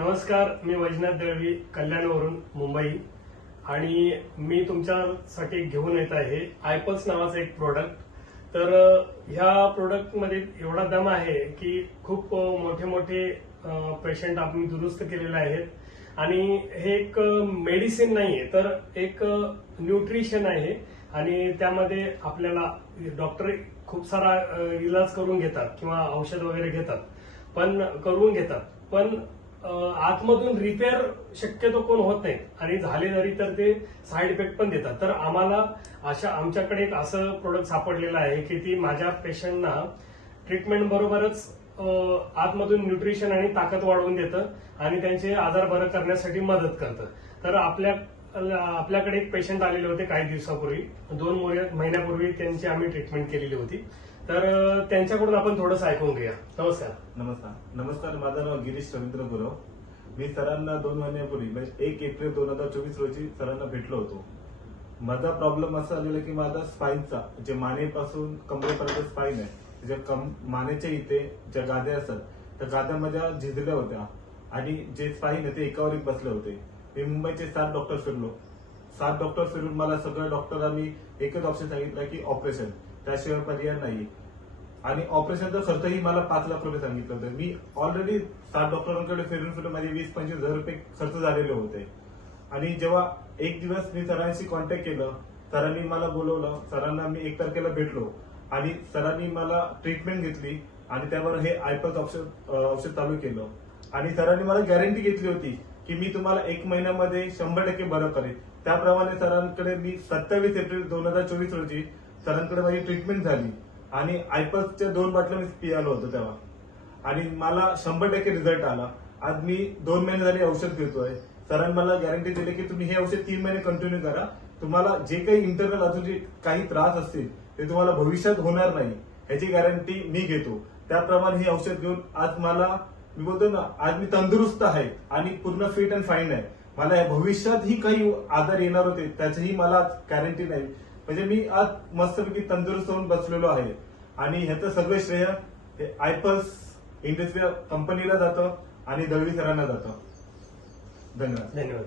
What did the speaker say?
नमस्कार मी वैजनाथ दळवी कल्याणवरून मुंबई. आणि मी तुमच्यासाठी घेऊन येत आहे आयपल्स नावाचं एक प्रोडक्ट तर ह्या प्रोडक्टमध्ये एवढा दम आहे की खूप मोठे मोठे पेशंट आपण दुरुस्त केलेले आहेत. आणि हे एक मेडिसिन नाहीये तर एक न्यूट्रिशन आहे. आणि त्यामध्ये आपल्याला डॉक्टर खूप सारा इलाज करून घेतात किंवा औषध वगैरे घेतात. पण करून घेतात. पण आतमधून रिपेअर शक्यतो कोण होत नाही. आणि झाले जरी तर ते साईड इफेक्ट पण देतात. तर आम्हाला अशा आमच्याकडे एक असं प्रोडक्ट सापडलेलं आहे की ती माझ्या पेशंटना ट्रीटमेंट बरोबरच आतमधून न्यूट्रिशन आणि ताकद वाढवून देतं आणि त्यांचे आजार बरं करण्यासाठी मदत करतं. तर आपल्या आपल्याकडे एक पेशंट आलेले होते काही दिवसापूर्वी. दोन महिन्यापूर्वी त्यांची आम्ही ट्रीटमेंट केलेली होती. तर त्यांच्याकडून आपण थोडंसं ऐकून घेऊया. नमस्कार. नमस्कार. नमस्कार माझं नाव गिरीश रवींद्र गुरव मी सरांना दोन महिन्यापूर्वी म्हणजे एक एप्रिल दोन हजार चोवीस रोजी सरांना भेटलो होतो. माझा प्रॉब्लेम असा आलेला की माझा स्पाईनचा जे मानेपासून कमरेपर्यंत स्पाईन आहे ज्या कम मानेच्या इथे ज्या गाद्या असतात त्या गाद्या माझ्या झिजल्या होत्या. आणि जे स्पाईन आहे ते एकावर एक बसले होते. मी मुंबईचे सात डॉक्टर फिरलो. सात डॉक्टर फिरून मला सगळ्या डॉक्टरांनी एकच ऑप्शन सांगितलं की ऑपरेशन त्याशिवाय पर्याय नाही. आणि ऑपरेशनचा खर्चही मला पाच लाख रुपये सांगितलं होतं. मी ऑलरेडी सात डॉक्टरांकडे फिरून फिरून माझे वीस पंचवीस हजार रुपये खर्च झालेले होते. आणि जेव्हा एक दिवस मी सरांशी कॉन्टॅक्ट केलं सरांनी मला बोलवलं सरांना मी एक तारखेला भेटलो. आणि सरांनी मला ट्रीटमेंट घेतली आणि त्यावर हे आयपल्स औषध औषध चालू केलं. आणि सरांनी मला गॅरंटी घेतली होती की मी तुम्हाला एक महिन्यामध्ये शंभर टक्के बरं करेन. त्याप्रमाणे सरांकडे मी सत्तावीस एप्रिल दोन हजार चोवीस रोजी सरांकडे माझी ट्रीटमेंट झाली. आणि आयपसच्या दोन बाटल्या मी पियालो होतो तेव्हा. आणि मला शंभर टक्के रिझल्ट आला. आज मी दोन महिने झाले औषध घेतोय. सरांनी मला गॅरंटी दिली की तुम्ही हे औषध तीन महिने कंटिन्यू करा. तुम्हाला जे काही इंटरनल अजून जे काही त्रास असतील ते तुम्हाला भविष्यात होणार नाही. ह्याची गॅरंटी मी घेतो. त्याप्रमाणे हे औषध घेऊन आज मला मी बोलतो ना आज मी तंदुरुस्त आहे आणि पूर्ण फिट अँड फाईन आहे. मला भविष्यात भविष्यातही काही आजार येणार होते त्याचीही मला गॅरंटी नाही. म्हणजे मी आज मस्तपैकी तंदुरुस्त होऊन बसलेलो आहे. आणि ह्याचं सगळं श्रेय हे आयपल्स इंडस्ट्री कंपनीला जातं आणि दळवी सरांना जातं. धन्यवाद. धन्यवाद.